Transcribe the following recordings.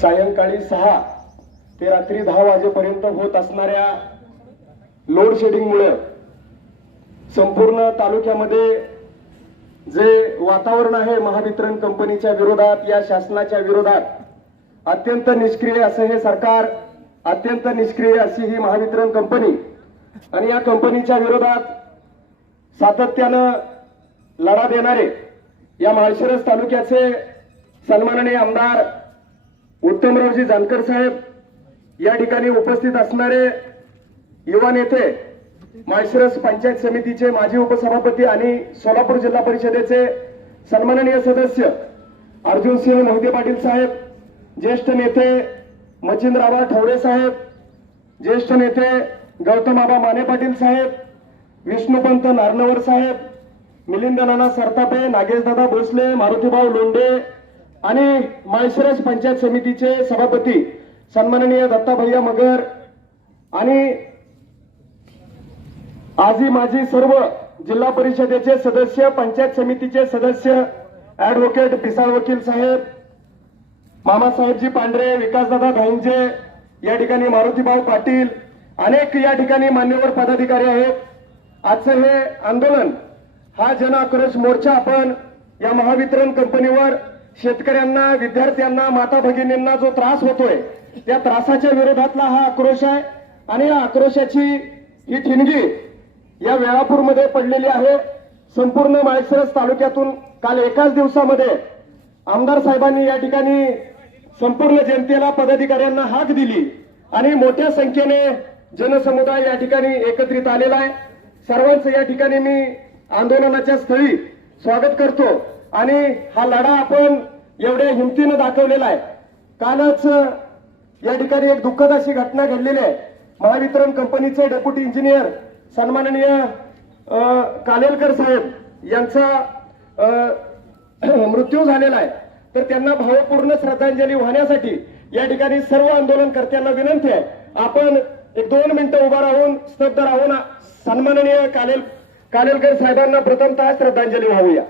सायंकाळी 6 ते रात्री 10 वाजेपर्यंत होत असणाऱ्या लोड शेडिंगमुळे संपूर्ण तालुक्यामध्ये जे वातावरण आहे महावितरण कंपनीच्या विरोधात, या शासनाच्या विरोधात अत्यंत निष्क्रिय असं हे सरकार, अत्यंत निष्क्रिय अशी ही महावितरण कंपनी आणि या कंपनीच्या विरोधात सातत्यानं लढा देणारे या माळशिरस तालुक्याचे सन्माननीय आमदार उत्तमरावजी जानकर साहेब, या ठिकाणी उपस्थित असणारे युवा नेते, माळशिरस पंचायत समितीचे माजी उपसभापती आणि सोलापूर जिल्हा परिषदेचे सन्माननीय सदस्य अर्जुनसिंह मोहिते पाटील साहेब, ज्येष्ठ नेते मच्छिंद्रराव ठवरे साहेब, ज्येष्ठ नेते गौतमआबा माने पाटील साहेब, विष्णुपंत नारनवर साहेब, मिलिंद नाना सरतापे, नागेशदादा भोसले, मारुतीभाऊ लोंढे आणि माळशिरस पंचायत समितीचे सभापती सन्माननीय दत्ताभैया मगर आणि आजी माजी सर्व जिल्हा परिषदेचे सदस्य, पंचायत समितीचे सदस्य, ऍडव्होकेट पिसाळ वकील साहेब, मामासाहेबजी पांढरे, विकासदादा धाईंजे, या ठिकाणी मारुतीभाऊ पाटील, अनेक या ठिकाणी मान्यवर पदाधिकारी आहेत. आजचं हे आंदोलन, हा जन आक्रोश मोर्चा आपण या महावितरण कंपनीवर शेतकऱ्यांना, विद्यार्थ्यांना, माता भगिनींना जो त्रास होतोय त्या त्रासाच्या विरोधातला हा आक्रोश आहे आणि या आक्रोशाची ही ठिणगी या वेळापूरमध्ये पडलेली आहे. संपूर्ण माळशिरस तालुक्यातून काल एकाच दिवसामध्ये आमदार साहेबांनी या ठिकाणी संपूर्ण जनतेला, पदाधिकाऱ्यांना हाक दिली आणि मोठ्या संख्येने जनसमुदाय या ठिकाणी एकत्रित आलेला आहे. सर्वांचं या ठिकाणी मी आंदोलनाच्या स्थळी स्वागत करतो आणि हा लढा आपण एवढ्या हिमतीनं दाखवलेला आहे. कालच या ठिकाणी एक दुःखद अशी घटना घडलेली आहे. महावितरण कंपनीचे डेप्युटी इंजिनियर सन्माननीय कालेलकर साहेब यांचा मृत्यू झालेला आहे. तर त्यांना भावपूर्ण श्रद्धांजली वाहण्यासाठी या ठिकाणी सर्व आंदोलनकर्त्यांना विनंती आहे, आपण एक 2 मिनिटं उभा राहून, स्तब्ध राहून सन्माननीय कालेलकर साहेबांना प्रथमतः श्रद्धांजली वाहूया.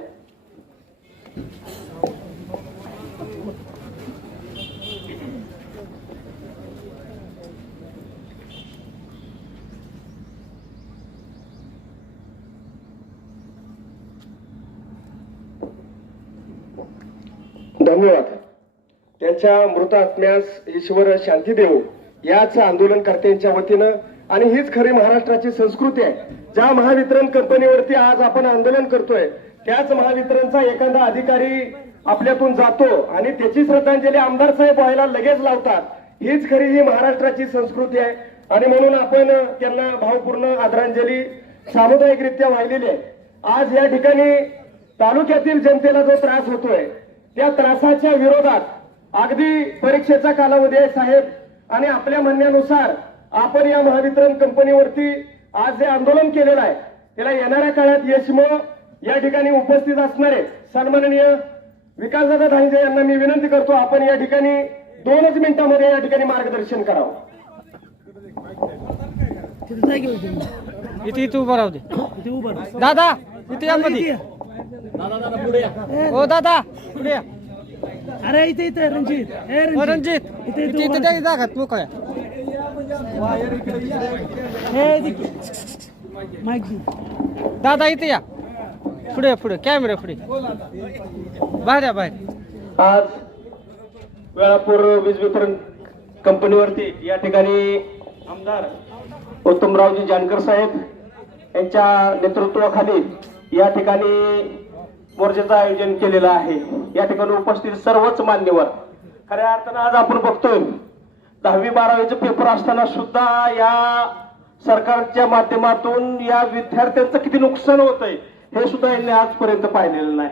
धन्यवाद. त्यांच्या मृत आत्म्यास ईश्वर शांती देवो याच आंदोलनकर्त्यांच्या वतीनं. आणि हीच खरी महाराष्ट्राची संस्कृती आहे. ज्या महावितरण कंपनीवरती आज आपण आंदोलन करतोय त्याच महावितरणचा एखादा अधिकारी आपल्यातून जातो आणि त्याची श्रद्धांजली आमदार साहेब व्हायला लगेच लावतात. हीच खरी ही महाराष्ट्राची संस्कृती आहे आणि म्हणून आपण त्यांना भावपूर्ण आदरांजली सामुदायिकरित्या वाहिलेली आहे. आज या ठिकाणी तालुक्यातील जनतेला जो त्रास होतोय त्या त्रासाच्या विरोधात अगदी परीक्षेचा कालावधी आहे साहेब, आणि आपल्या म्हणण्यानुसार आपण या महावितरण कंपनीवरती आज जे आंदोलन केलेलं आहे त्याला येणाऱ्या काळात यश मिळो. या ठिकाणी उपस्थित असणारे सन्माननीय विकासदादा धाईंजे यांना मी विनंती करतो, आपण या ठिकाणी 2च मिनिटांमध्ये या ठिकाणी मार्गदर्शन करावं. इथे उभं राहू दे दादा, इथे या मध्ये. हो दादा पुढे या. अरे इथे रणजित, रणजित इथे त्या जागात मोकळ्या. दादा इथे या, पुढे पुढे, कॅमेरा पुढे, बाहेर या बाहेर. आज वेळापूर वीज वितरण कंपनीवरती या ठिकाणी आमदार उत्तमरावजी जानकर साहेब यांच्या नेतृत्वाखाली या ठिकाणी मोर्चाचं आयोजन केलेलं आहे. या ठिकाणी उपस्थित सर्वच मान्यवर, खऱ्या अर्थानं आज आपण बघतोय 10वी-12वीचे पेपर असताना सुद्धा या सरकारच्या माध्यमातून या विद्यार्थ्यांचं किती नुकसान होतंय हे सुद्धा यांनी आजपर्यंत पाहिलेलं नाही.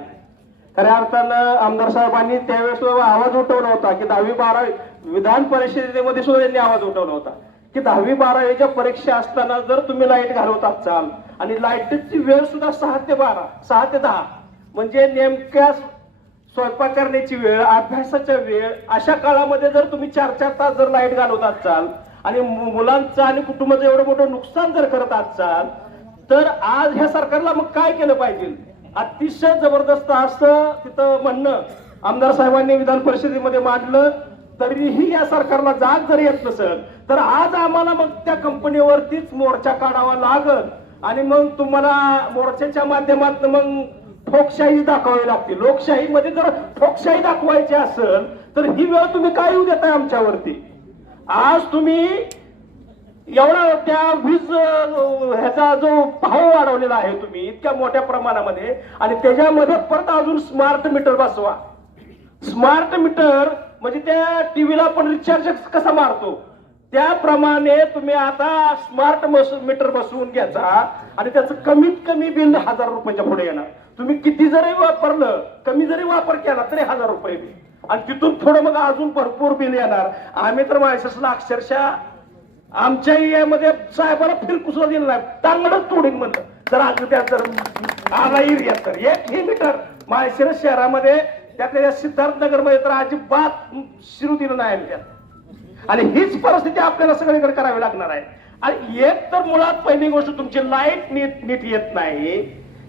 खऱ्या अर्थानं आमदार साहेबांनी त्यावेळेस आवाज उठवला होता की 10वी-12वी विधान परिषदेमध्ये सुद्धा यांनी आवाज उठवला होता की 10वी-12वीच्या परीक्षा असताना जर तुम्ही लाईट घालवत असाल आणि लाईटची वेळ सुद्धा 6 ते 12, 6 ते 10 म्हणजे नेमक्या स्वयंपाक करण्याची वेळ, अभ्यासाच्या वेळ, अशा काळामध्ये जर तुम्ही 4-4 तास जर लाईट घालवत असाल आणि मुलांचं आणि कुटुंबाचं एवढं मोठं नुकसान जर करत असाल तर आज ह्या सरकारला मग काय केलं पाहिजे? अतिशय जबरदस्त असं तिथं म्हणणं आमदार साहेबांनी विधान परिषदेमध्ये मांडलं, तरीही या सरकारला जाग जर येत नसेल तर आज आम्हाला मग त्या कंपनीवरतीच मोर्चा काढावा लागल आणि मग तुम्हाला मोर्चाच्या माध्यमातून मग ठोकशाही दाखवावी लागते. लोकशाहीमध्ये जर ठोकशाही दाखवायची असेल तर ही वेळ तुम्ही काय येऊ देताय आमच्यावरती? आज तुम्ही एवढा त्या वीज ह्याचा जो भाव वाढवलेला आहे तुम्ही इतक्या मोठ्या प्रमाणामध्ये, आणि त्याच्यामध्ये परत अजून स्मार्ट मीटर बसवा. स्मार्ट मीटर म्हणजे त्या टीव्हीला पण रिचार्ज कसा मारतो त्याप्रमाणे तुम्ही आता स्मार्ट मीटर बसवून घ्यायचा आणि त्याचं कमीत कमी बिल 1000 रुपयाच्या पुढे येणार. तुम्ही किती जरी वापरलं, कमी जरी वापर केला तरी 1000 रुपये बिल, आणि तिथून थोडं मग अजून भरपूर बिल येणार. आम्ही तर माळशिरसला अक्षरशः आमच्या एरियामध्ये साहेबाला फिरकुसला दिलं नाही, तांगडच तोडीन म्हणलं जर आज त्या जर आला एरियात तर. एक ही मीटर माळशिरस शहरामध्ये त्यातल्या सिद्धार्थनगर मध्ये तर अजिबात शिरू दिलं नाही त्यात, आणि हीच परिस्थिती आपल्याला सगळीकडे करावी लागणार आहे. आणि एक तर मुळात पहिली गोष्ट तुमची लाईट नीट येत नाही,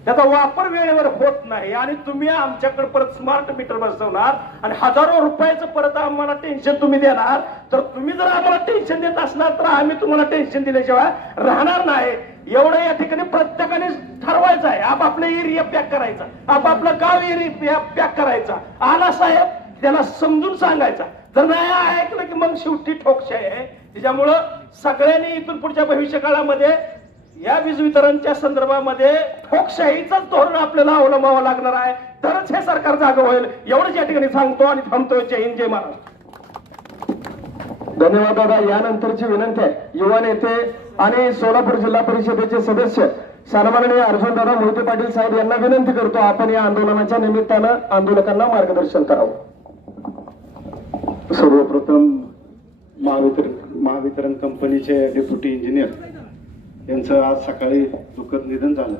त्याचा वापर वेळेवर होत नाही, आणि तुम्ही आमच्याकडे परत स्मार्ट मीटर बसवणार आणि हजारो रुपयाचं परत आम्हाला टेन्शन तुम्ही देणार. तर तुम्ही जर आम्हाला टेन्शन देत असणार तर आम्ही तुम्हाला टेन्शन दिल्याशिवाय राहणार नाही. एवढं या ठिकाणी प्रत्येकाने ठरवायचं आहे, आपापला एरिया पॅक करायचा, आपापलं गाव एरिया पॅक करायचा. आला साहेब त्याला समजून सांगायचा, जर नाही ऐकलं की मग शेवटी ठोकशाही आहे. त्याच्यामुळं सगळ्यांनी इथून पुढच्या भविष्य काळामध्ये या वीज वितरणच्या संदर्भामध्ये ठोकशाहीचंच धोरण आपल्याला अवलंबावं लागणार आहे, तरच हे सरकार जागं होईल. एवढंच या ठिकाणी सांगतो आणि थांबतोय. जय हिंद, जय महाराष्ट्र. धन्यवाद दादा. यानंतरची विनंती आहे युवा नेते आणि सोलापूर जिल्हा परिषदेचे सदस्य सन्माननीय अर्जुनदादा मोहिते पाटील साहेब यांना विनंती करतो, आपण या आंदोलनाच्या निमित्तानं आंदोलकांना मार्गदर्शन करावं. सर्वप्रथम महावितरण कंपनीचे डेप्युटी इंजिनियर यांचं आज सकाळी दुःखद निधन झालं.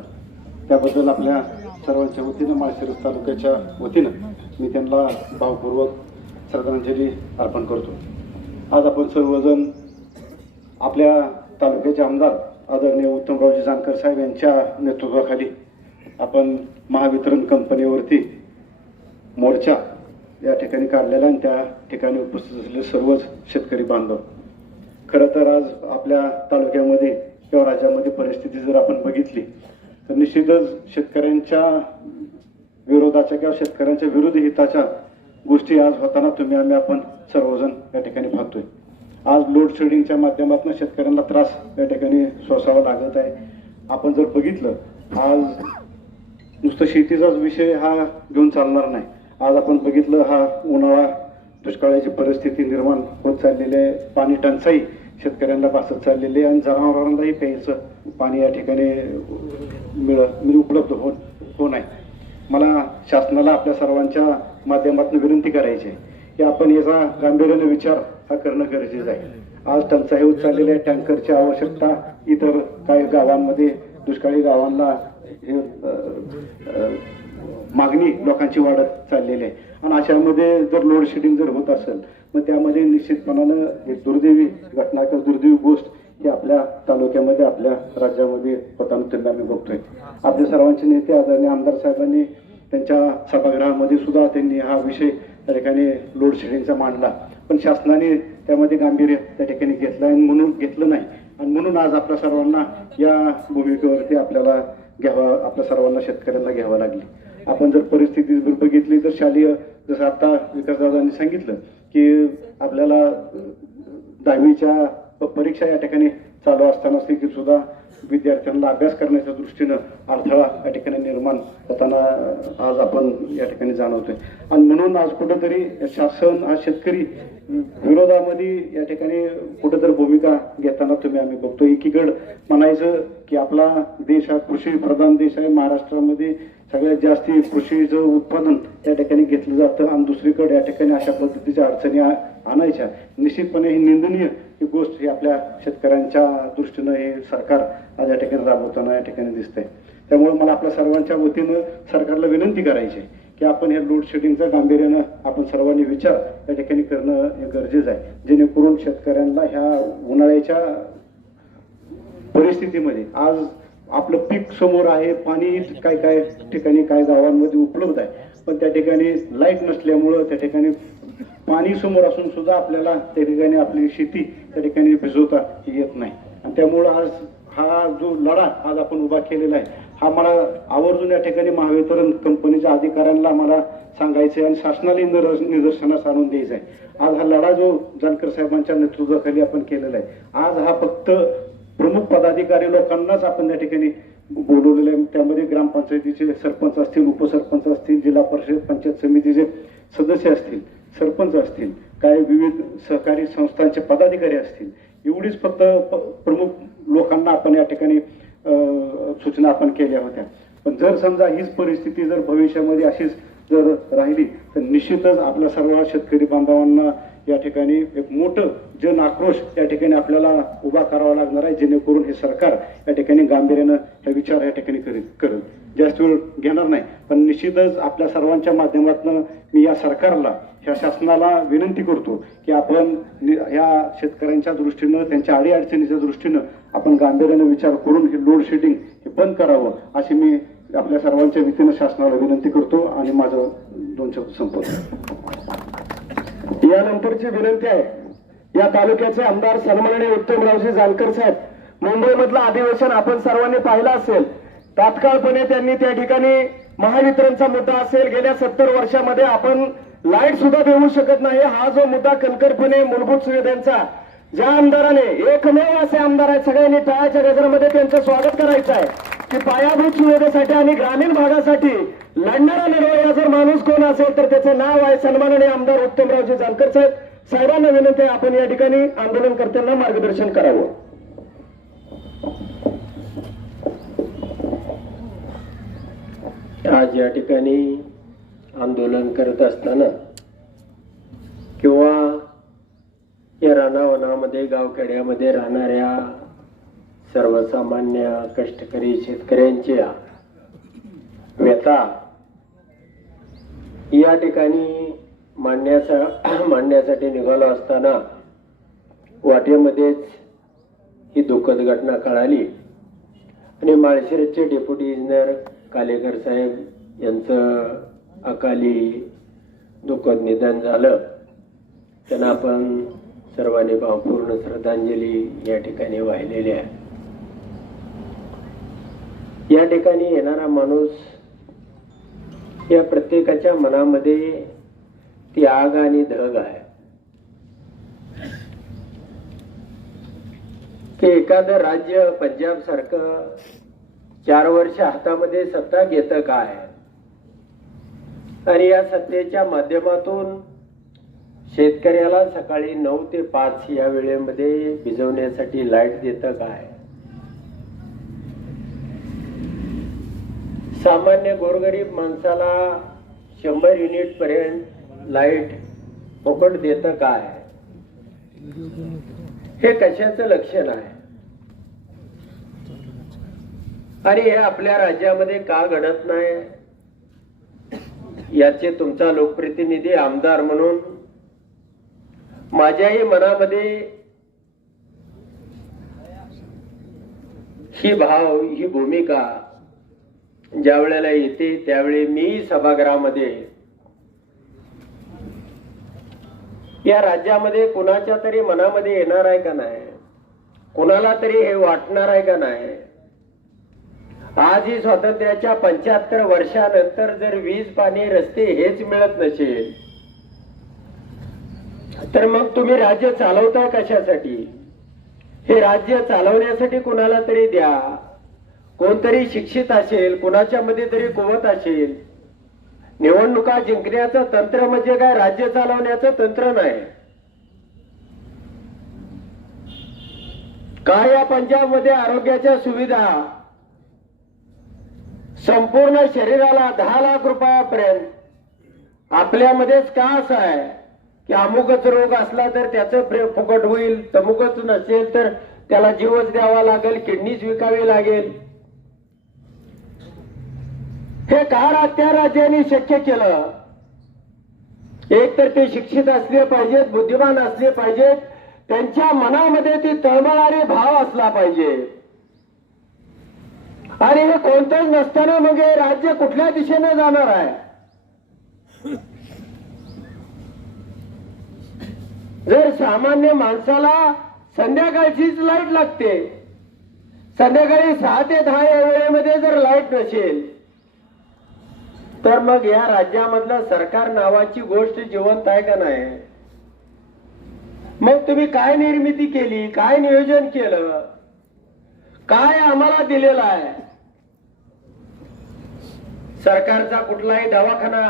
त्याबद्दल आपल्या सर्वांच्या वतीनं माळशिरस तालुक्याच्या वतीनं मी त्यांना भावपूर्वक श्रद्धांजली अर्पण करतो. आज आपण सर्वजण आपल्या तालुक्याचे आमदार आदरणीय उत्तमरावजी जानकर साहेब यांच्या नेतृत्वाखाली आपण महावितरण कंपनीवरती मोर्चा या ठिकाणी काढलेला, आणि त्या ठिकाणी उपस्थित असलेले सर्वच शेतकरी बांधव. खरं तर आज आपल्या तालुक्यामध्ये किंवा राज्यामध्ये परिस्थिती जर आपण बघितली तर निश्चितच शेतकऱ्यांच्या विरोधाच्या किंवा शेतकऱ्यांच्या विरुद्ध हिताच्या गोष्टी आज होताना आपण सर्वजण या ठिकाणी पाहतोय. आज लोड शेडिंगच्या माध्यमातून शेतकऱ्यांना त्रास या ठिकाणी सोसावा लागत आहे. आपण जर बघितलं आज नुसतं शेतीचाच विषय हा घेऊन चालणार नाही. आज आपण बघितलं हा उन्हाळा, दुष्काळाची परिस्थिती निर्माण होत चाललेली आहे, पाणी टंचाई शेतकऱ्यांना भासत चाललेली आहे, आणि जनावरांनाही प्यायचं पाणी या ठिकाणी उपलब्ध होत नाही. मला शासनाला आपल्या सर्वांच्या माध्यमातून विनंती करायची आहे की आपण याचा गांभीर्याने विचार हा करणं गरजेचं आहे. आज टंचाई होत चाललेली आहे, टँकरची आवश्यकता इतर काही गावांमध्ये, दुष्काळी गावांना मागणी लोकांची वाढत चाललेली आहे, आणि अशामध्ये जर लोड शेडिंग जर होत असेल मग त्यामध्ये निश्चितपणानं एक दुर्दैवी घटना किंवा दुर्दैवी गोष्ट ही आपल्या तालुक्यामध्ये, आपल्या राज्यामध्ये होताना आम्ही बघतोय. आपल्या सर्वांचे नेते आदरणीय आमदार साहेबांनी त्यांच्या सभागृहामध्ये सुद्धा त्यांनी हा विषय त्या ठिकाणी लोड शेडिंगचा मांडला, पण शासनाने त्यामध्ये गांभीर्य त्या ठिकाणी घेतलं आणि म्हणून घेतलं नाही, आणि म्हणून आज आपल्या सर्वांना या भूमिकेवरती आपल्या सर्वांना शेतकऱ्यांना घ्यावं लागली. आपण जर परिस्थिती जर बघितली तर शालेय, जसं आता विकासदादांनी सांगितलं की आपल्याला 10वीच्या परीक्षा या ठिकाणी चालू असताना देखील सुद्धा विद्यार्थ्यांना अभ्यास करण्याच्या दृष्टीनं अडथळा या ठिकाणी निर्माण होताना आज आपण या ठिकाणी जाणवतोय. आणि म्हणून आज कुठंतरी शासन हा शेतकरी विरोधामध्ये या ठिकाणी कुठंतरी भूमिका घेताना आम्ही बघतो. एकीकडे म्हणायचं की आपला देश हा कृषी प्रधान देश आहे, महाराष्ट्रामध्ये सगळ्यात जास्ती कृषीचं उत्पादन या ठिकाणी घेतलं जातं, आणि दुसरीकडे या ठिकाणी अशा पद्धतीच्या अडचणी आणायच्या निश्चितपणे ही निंदनीय ही गोष्ट ही आपल्या शेतकऱ्यांच्या दृष्टीनं हे सरकार आज या ठिकाणी राबवताना या ठिकाणी दिसतंय. त्यामुळे मला आपल्या सर्वांच्या वतीनं सरकारला विनंती करायची आहे की आपण हे लोड शेडिंगचा गांभीर्यानं आपण सर्वांनी विचार या ठिकाणी करणं हे गरजेचं आहे, जेणेकरून शेतकऱ्यांना ह्या उन्हाळ्याच्या परिस्थितीमध्ये आज आपलं पीक समोर आहे, पाणी काय काय ठिकाणी काय गावांमध्ये उपलब्ध आहे, पण त्या ठिकाणी लाईट नसल्यामुळं त्या ठिकाणी पाणी समोर असून सुद्धा आपल्याला त्या ठिकाणी आपली शेती त्या ठिकाणी भिजवता येत नाही. आणि त्यामुळं आज हा जो लढा आज आपण उभा केलेला आहे हा मला आवर्जून या ठिकाणी महावितरण कंपनीच्या अधिकाऱ्यांना मला सांगायचं आहे आणि शासनाला निदर्शनास आणून द्यायचं आहे. आज हा लढा जो जानकर साहेबांच्या नेतृत्वाखाली आपण केलेला आहे, आज हा फक्त प्रमुख पदाधिकारी लोकांनाच आपण त्या ठिकाणी बोलवलेलं आहे. त्यामध्ये ग्रामपंचायतीचे सरपंच असतील, उपसरपंच असतील, जिल्हा परिषद पंचायत समितीचे सदस्य असतील, सरपंच असतील, काही विविध सहकारी संस्थांचे पदाधिकारी असतील, एवढीच फक्त प्रमुख लोकांना आपण या ठिकाणी सूचना आपण केल्या होत्या. पण जर समजा हीच परिस्थिती जर भविष्यामध्ये अशीच जर राहिली तर निश्चितच आपल्या सर्व शेतकरी बांधवांना या ठिकाणी एक मोठं जन आक्रोश या ठिकाणी आपल्याला उभा करावा लागणार आहे, जेणेकरून हे सरकार या ठिकाणी गांभीर्यानं हे विचार या ठिकाणी करेल. जास्त वेळ घेणार नाही, पण निश्चितच आपल्या सर्वांच्या माध्यमातून मी या सरकारला, ह्या शासनाला विनंती करतो की आपण ह्या शेतकऱ्यांच्या दृष्टीनं, त्यांच्या अडीअडचणीच्या दृष्टीनं आपण गांभीर्यानं विचार करून हे लोड शेडिंग हे बंद करावं अशी मी आपल्या सर्वांच्या वतीनं शासनाला विनंती करतो आणि माझं 2 शब्द संपवतो. यानंतरची विनंती आहे, या तालुक्याचे आमदार सन्माननीय उत्तमरावजी जानकर साहेब, मुंबईमधलं अधिवेशन आपण सर्वांनी पाहिलं असेल. तात्काळपणे त्यांनी त्या ठिकाणी महावितरणचा मुद्दा असेल, गेल्या 70 वर्षामध्ये आपण लाईट सुद्धा देऊ शकत नाही, हा जो मुद्दा कणखरपणे मूलभूत सुविधांचा, ज्या आमदाराने, एकमेव असे आमदार आहेत, सगळ्यांनी टाळ्याच्या गजरामध्ये त्यांचं स्वागत करायचं आहे की पायाभूत सुविधेसाठी आणि ग्रामीण भागासाठी लढणारा लढवया जर माणूस कोण असेल तर त्याचं नाव आहे सन्माननीय आमदार उत्तमरावजी जानकर साहेब. साहेबांना विनंती आहे आपण या ठिकाणी आंदोलनकर्त्यांना मार्गदर्शन करावं. आज या ठिकाणी आंदोलन करत असताना किंवा या रानावनामध्ये गावखेड्यामध्ये राहणाऱ्या सर्वसामान्य कष्टकरी शेतकऱ्यांच्या व्यथा या ठिकाणी मांडण्यासाठी निघालो असताना वाटेमध्येच ही दुःखद घटना कळाली आणि माळशिरसचे डेप्युटी इंजिनियर कालेकर साहेब यांचं अकाली दुःखद निधन झालं. त्यांना आपण सर्वांनी भावपूर्ण श्रद्धांजली या ठिकाणी वाहिलेली आहे. या ठिकाणी येणारा माणूस या प्रत्येकाच्या मनामध्ये ती आग आणि धग आहे की एखादं राज्य पंजाब सारखं 4 वर्ष हातामध्ये सत्ता घेतं काय आणि या सत्तेच्या माध्यमातून शेतकऱ्याला सकाळी 9 ते 5 या वेळेमध्ये भिजवण्यासाठी लाईट देतं काय, सामान्य गोरगरीब माणसाला 100 युनिट पर्यंत लाईट फुकट देतं काय, हे कशाचं लक्षण आहे आणि हे आपल्या राज्यामध्ये का घडत नाही याचे तुमचा लोकप्रतिनिधी आमदार म्हणून माझ्याही मनामध्ये ही भाव, ही भूमिका ज्या वेळेला येते त्यावेळी मी सभागृहामध्ये या राज्यामध्ये कुणाच्या तरी मनामध्ये येणार आहे का नाही, कुणाला तरी हे वाटणार आहे का नाही, आज ही स्वातंत्र्याच्या 75 वर्षानंतर जर वीज, पाणी, रस्ते हेच मिळत नसेल तर मग तुम्ही राज्य चालवताय कशासाठी? हे राज्य चालवण्यासाठी कुणाला तरी द्या, कोणतरी शिक्षित असेल, कुणाच्या मध्ये तरी कुवत असेल. निवडणुका जिंकण्याचं तंत्र म्हणजे काय, राज्य चालवण्याचं तंत्र नाही. काय या पंजाबमध्ये आरोग्याच्या सुविधा संपूर्ण शरीराला 10 लाख रुपयापर्यंत, आपल्यामध्येच का असं आहे की अमुकच रोग असला तर त्याचं फुकट होईल, तमुकच नसेल तर त्याला जीवच द्यावा लागेल, किडनीच विकावी लागेल. हे का त्या राज्याने शक्य केलं? एक तर ते शिक्षित असले पाहिजेत, बुद्धिमान असले पाहिजेत, त्यांच्या मनामध्ये ती तळमळणारे भाव असला पाहिजे. आणि हे कोणतंच नसताना मग हे राज्य कुठल्या दिशेने जाणार आहे? जर सामान्य माणसाला संध्याकाळचीच लाईट लागते, संध्याकाळी 6 ते 10 या वेळेमध्ये जर लाईट नसेल तर मग या राज्यामधलं सरकार नावाची गोष्ट जिवंत आहे का नाही? मग तुम्ही काय निर्मिती केली, काय नियोजन केलं, काय आम्हाला दिलेलं आहे? सरकारचा कुठलाही दवाखाना,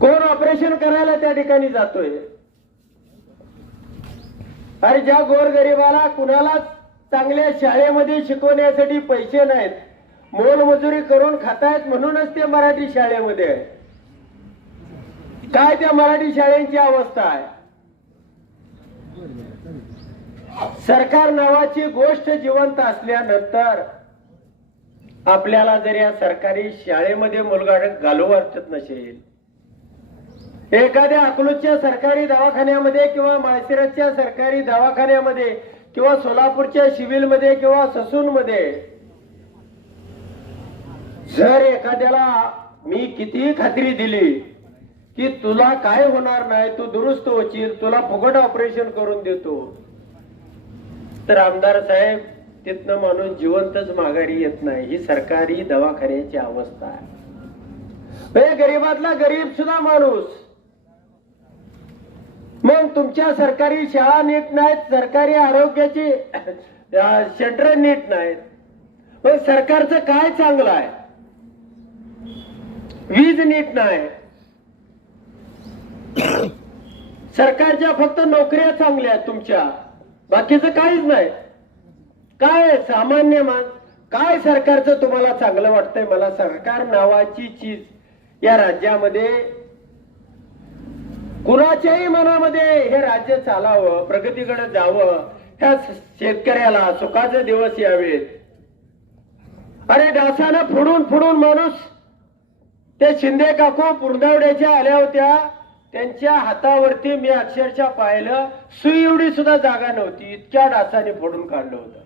कोण ऑपरेशन करायला त्या ठिकाणी जातोय? अरे ज्या गोरगरिबाला कुणाला चांगल्या शाळेमध्ये शिकवण्यासाठी पैसे नाहीत, मोलमजुरी करून खातायत म्हणूनच ते मराठी शाळेमध्ये आहे. काय त्या मराठी शाळेंची अवस्था आहे? सरकार नावाची गोष्ट जिवंत असल्यानंतर आपल्याला जर या सरकारी शाळेमध्ये मुलगा घालू वाटत नसेल, एखाद्या अकलूजच्या सरकारी दवाखान्यामध्ये किंवा माळशिरसच्या सरकारी दवाखान्यामध्ये किंवा सोलापूरच्या सिव्हिलमध्ये किंवा ससूनमध्ये जर एखाद्याला मी कितीही खात्री दिली की तुला काय होणार नाही, तू दुरुस्त होशील, तुला फुकट ऑपरेशन करून देतो, तर आमदार साहेब तिथनं माणूस जिवंतच माघारी येत नाही. ही सरकारी दवाखान्याची अवस्था आहे. गरीबातला गरीब सुद्धा माणूस. मग तुमच्या सरकारी शाळा नीट नाहीत, सरकारी आरोग्याची सेंटर नीट नाहीत, मग सरकारचं काय चांगलं आहे? वीज नीट नाही, सरकारच्या फक्त नोकऱ्या चांगल्या आहेत तुमच्या, बाकीचं काहीच नाही. काय सामान्य काय सरकारचं तुम्हाला चांगलं वाटतंय? मला सरकार नावाची चीज या राज्यामध्ये कुणाच्याही मनामध्ये हे राज्य चालावं, प्रगतीकडे जावं, ह्या शेतकऱ्याला सुखाचे दिवस यावेत. अरे डासानं फोडून फोडून माणूस, ते शिंदे काकू पुरदावड्याच्या आल्या होत्या, त्यांच्या हातावरती मी अक्षरशः पाहिलं, सुई एवढी सुद्धा जागा नव्हती, इतक्या डासाने फोडून काढलं होतं.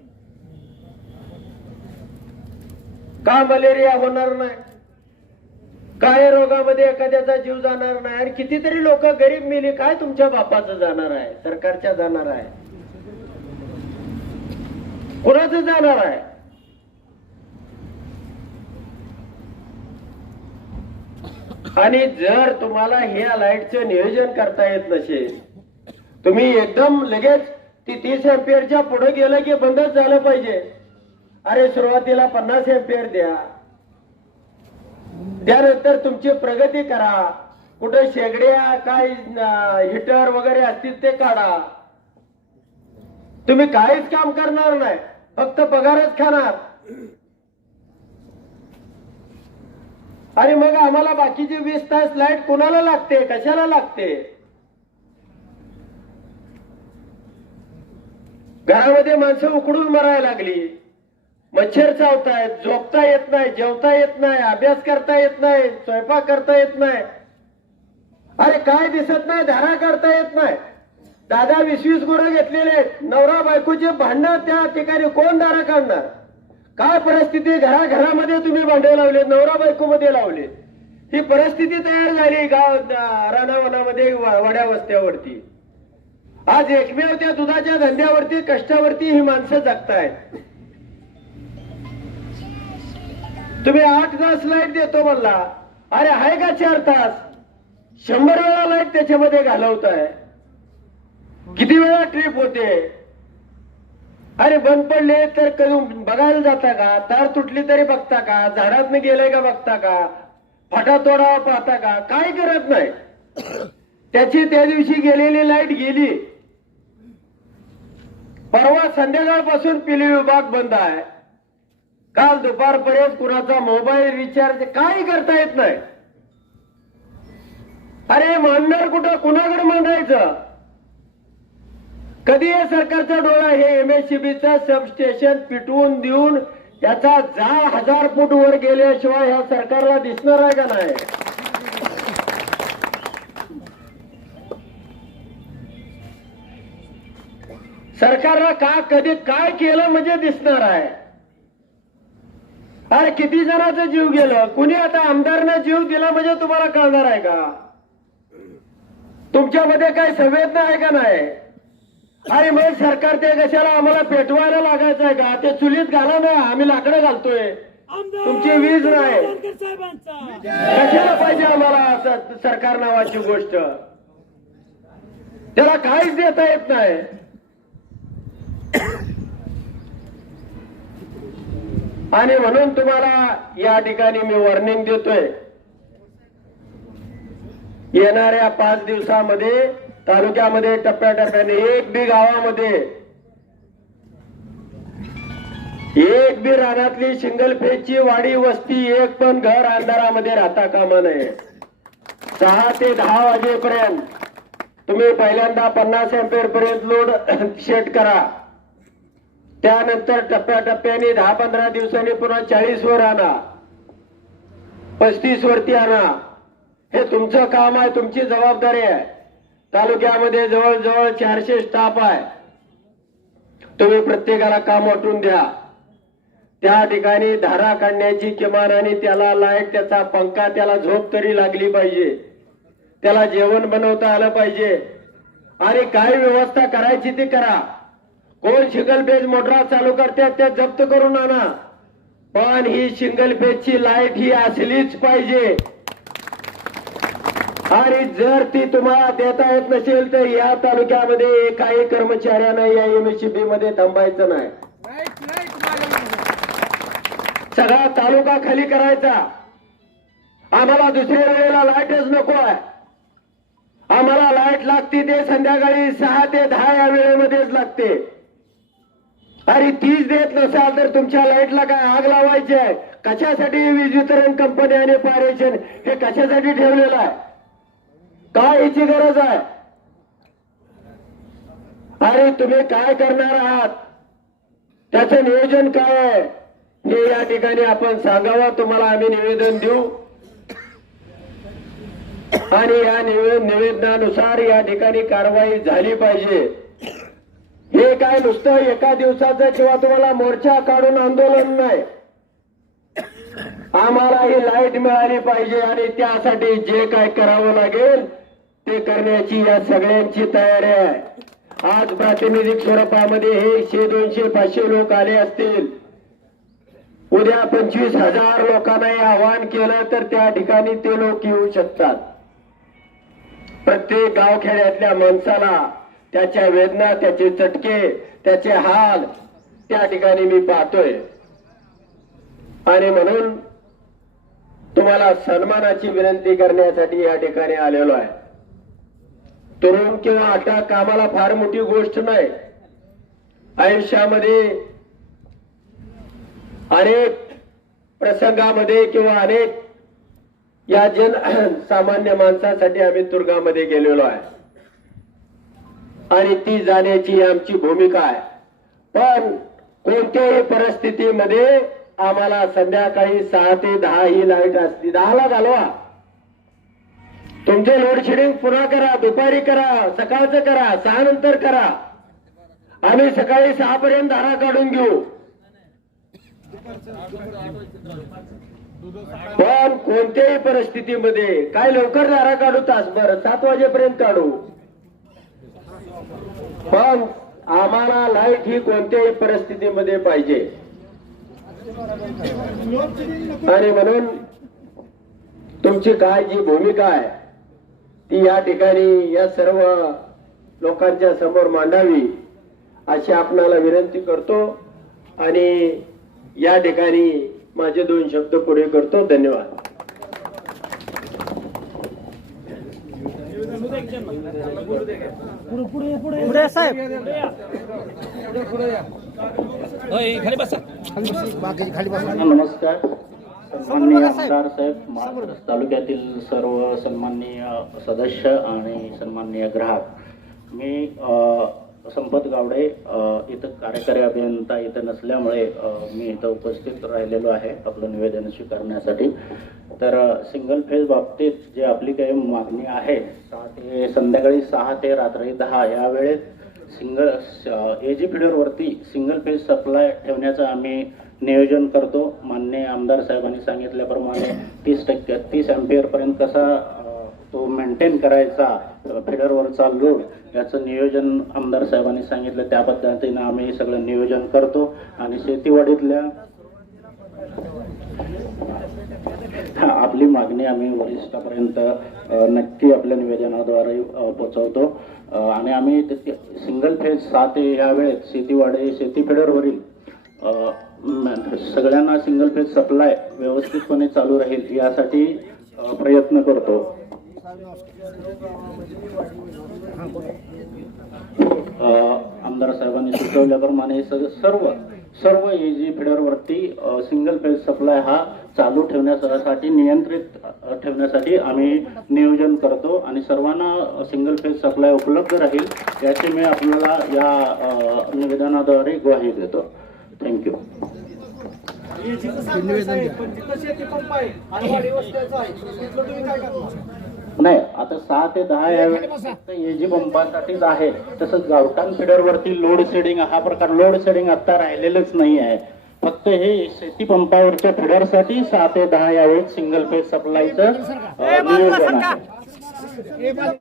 का मलेरिया होणार नाही, काय रोगामध्ये एखाद्याचा जीव जाणार नाही, आणि कितीतरी लोक गरीब मेली, काय तुमच्या बापाचं जाणार आहे, सरकारच्या जाणार आहे, कुणाचं जाणार आहे? आणि जर तुम्हाला ह्या लाईटचं नियोजन करता येत नसेल, तुम्ही एकदम लगेच ती 30 एम्पियरच्या पुढे गेलं की बंदच झालं पाहिजे. अरे सुरुवातीला 50 एम्पियर द्या, त्यानंतर तुमची प्रगती करा. कुठे शेगड्या काय हिटर वगैरे असतील ते काढा. तुम्ही काहीच काम करणार नाही, फक्त पगारच खाणार. आणि मग आम्हाला बाकीचे 20 तास लाईट कोणाला लागते, कशाला लागते? घरामध्ये माणसं उकडून मरायला लागली, मच्छर चावतायत, झोपता येत नाही, जेवता येत नाही, अभ्यास करता येत नाही, स्वयंपाक करता येत नाही. अरे काय दिसत नाही, धारा काढता येत नाही. 10-20 गुरं घेतलेले आहेत, नवरा बायकोचे भांडण, त्या ठिकाणी कोण धारा काढणार? काय परिस्थिती, घराघरामध्ये तुम्ही भांडे लावले, नवरा बायको मध्ये लावले. ही परिस्थिती तयार झाली गाव रानावनामध्ये, वाड्या वस्त्यावरती. आज एकमेव त्या दुधाच्या धंद्यावरती, कष्टावरती ही माणसं जगतायत. तुम्ही 8 तास लाईट देतो म्हणला, अरे आहे का 4 तास? 100 वेळा लाईट त्याच्यामध्ये घालवताय. किती वेळा ट्रिप होते? अरे बंद पडले तर कधी बघायला जाता का? तार तुटली तरी बघता का? झाडातनं गेलंय का बघता का? फाटा तोडावा पाहता का? काय करत नाही. त्याची त्या दिवशी गेलेली लाईट गेली. परवा संध्याकाळपासून पिली विभाग बंद आहे. काल दुपारपर्यंत कुणाचा मोबाईल रिचार्ज काही करता येत नाही. अरे मांडणार कुठं, कुणाकडे मांडायचं? कधी हे सरकारचा डोळा हे MSCBचं सबस्टेशन पिटवून देऊन त्याचा जाळ 1000 फूट वर गेल्याशिवाय ह्या सरकारला दिसणार आहे का नाही? सरकारला का कधी काय केलं म्हणजे दिसणार आहे. अरे किती जणांचा जीव गेलं? कुणी आता आमदारनं जीव दिला म्हणजे तुम्हाला कळणार आहे का? तुमच्यामध्ये काही संवेदना आहे का नाही? अरे मग सरकार ते कशाला आम्हाला पेटवायला लागायचं आहे का? ते चुलीत घाला ना, आम्ही लाकडं घालतोय, तुमची वीज नाही. कशाला पाहिजे आम्हाला सरकार नावाची गोष्ट? त्याला काहीच देता येत नाही. आणि म्हणून तुम्हाला या ठिकाणी मी वॉर्निंग देतोय, येणाऱ्या 5 दिवसामध्ये तालुक्यामध्ये टप्प्याटप्प्याने एक बी गावामध्ये एक बी रानातली सिंगल फेजची वाडी वस्ती एक पण घर अंधारामध्ये राहता कामा नये. 6 ते 10 वाजेपर्यंत तुम्ही पहिल्यांदा 50 एम्पियर पर्यंत लोड सेट करा. त्यानंतर टप्प्याटप्प्याने 10-15 दिवसांनी पुन्हा 40 वर आणा, 35 वरती आणा. हे तुमचं काम आहे, तुमची जबाबदारी आहे. तालुक्यामध्ये जवळजवळ 400 स्टाफ आहे. तुम्ही प्रत्येकाला काम वाटून द्या. त्या ठिकाणी धारा काढण्याची किमान आणि त्याला लाईट, त्याचा पंखा, त्याला झोप तरी लागली पाहिजे. त्याला जेवण बनवता आलं पाहिजे. आणि काय व्यवस्था करायची ती करा. कोण सिंगल फेज मोटर चालू करतात त्या जप्त करून आणा, पण ही सिंगल फेजची लाईट ही असलीच पाहिजे. आणि जर ती तुम्हाला देता येत नसेल तर या तालुक्यामध्ये एकाही कर्मचाऱ्यानं या एमएससीबी मध्ये थांबायचं नाही. सगळा तालुका खाली करायचा. आम्हाला दुसऱ्या वेळेला लाईटच नको आहे. आम्हाला लाईट लागते ते संध्याकाळी 6 ते 10 या वेळेमध्येच लागते. अरे तीच देत नसाल तर तुमच्या लाईटला काय आग लावायची आहे? कशासाठी वीज वितरण कंपनी आणि पारेषण हे कशासाठी ठेवलेलं आहे? काय याची गरज आहे? अरे तुम्ही काय करणार आहात, त्याचं नियोजन काय आहे हे या ठिकाणी आपण सांगावं. तुम्हाला आम्ही निवेदन देऊ आणि या निवेदनानुसार या ठिकाणी कारवाई झाली पाहिजे. हे काय नुसतं एका दिवसाचं किंवा तुम्हाला मोर्चा काढून आंदोलन नाही. आम्हाला ही लाईट मिळाली पाहिजे आणि त्यासाठी जे काय करावं लागेल ते करण्याची या सगळ्यांची तयारी आहे. आज प्रातिनिधिक स्वरूपामध्ये हे 100, 200, 500 लोक आले असतील. उद्या 25,000 लोकांना हे आवाहन केलं तर त्या ठिकाणी ते लोक येऊ शकतात. प्रत्येक गावखेड्यातल्या माणसाला त्याच्या वेदना, त्याचे चटके, त्याचे हाल त्या ठिकाणी मी पाहतोय. आणि म्हणून तुम्हाला सन्मानाची विनंती करण्यासाठी या ठिकाणी आलेलो आहे. तरुण किंवा अटक आम्हाला फार मोठी गोष्ट नाही. आयुष्यामध्ये अनेक प्रसंगामध्ये किंवा अनेक या सामान्य माणसासाठी आम्ही तुरुंगामध्ये गेलेलो आहे आणि ती जाण्याची आमची भूमिका आहे. पण कोणत्याही परिस्थितीमध्ये आम्हाला संध्याकाळी 6 ते 10 ही लाईट असते. 10ला घालवा. तुमचे लोडशेडिंग पुन्हा करा, दुपारी करा, सकाळचं करा, 6 नंतर करा. आम्ही सकाळी 6 पर्यंत धारा काढून घेऊ. पण कोणत्याही परिस्थितीमध्ये काय लवकर धारा काढू, तासभर 7 वाजेपर्यंत काढू. पण आम्हाला लाईट ही कोणत्याही परिस्थितीमध्ये पाहिजे. आणि म्हणून तुमची काय जी भूमिका आहे ती या ठिकाणी या सर्व लोकांच्या समोर मांडावी अशी आपणाला विनंती करतो. आणि या ठिकाणी माझे 2 शब्द पुढे करतो. धन्यवाद. पुढे साहेब. नमस्कार. सन्माननीय आमदार साहेब, तालुक्यातील सर्व सन्माननीय सदस्य आणि सन्माननीय ग्राहक, मी संपत गावडे इथं कार्यकारी अभियंता इथं नसल्यामुळे मी इथं उपस्थित राहिलेलो आहे आपलं निवेदन स्वीकारण्यासाठी. तर सिंगल फेज बाबतीत जे आपली काही मागणी आहे, संध्याकाळी 6 ते रात्री 10 या वेळेत सिंगल एजी फीडरवरती सिंगल फेज सप्लाय ठेवण्याचा आम्ही नियोजन करतो. माननीय आमदार साहेबांनी सांगितल्याप्रमाणे 30 अँपिअर पर्यंत कसा तो मेंटेन करायचा फिडरवरचा लोड याचं नियोजन आमदार साहेबांनी सांगितलं. त्या पद्धतीनं आम्ही सगळं नियोजन करतो आणि शेतीवाडीतल्या आपली मागणी आम्ही वरिष्ठापर्यंत नक्की आपल्या निवेदनाद्वारे पोहोचवतो आणि आम्ही सिंगल फेज 7 या वेळेत शेतीवाडी शेती फिडरवरील सगळ्यांना सिंगल फेज सप्लाय व्यवस्थितपणे चालू राहील यासाठी प्रयत्न करतो. आमदार साहेबांनी सुचवल्याप्रमाणे सर्व एजी फिडरवरती सिंगल फेज सप्लाय हा चालू ठेवण्यासाठी नियंत्रित ठेवण्यासाठी आम्ही नियोजन करतो आणि सर्वांना सिंगल फेज सप्लाय उपलब्ध राहील याची मी आपल्याला या निवेदनाद्वारे ग्वाही देतो. थँक्यू. नाही, आता 6 ते 10 या वेळेस एजी पंपासाठीच आहे. तसंच गावठाण फिडरवरती लोड शेडिंग हा प्रकार लोड शेडिंग आता राहिलेलंच नाही आहे. फक्त हे शेती पंपावरच्या फिडरसाठी 6 ते 10 या वेळेस सिंगल फेज सप्लायचं नियोजन आहे.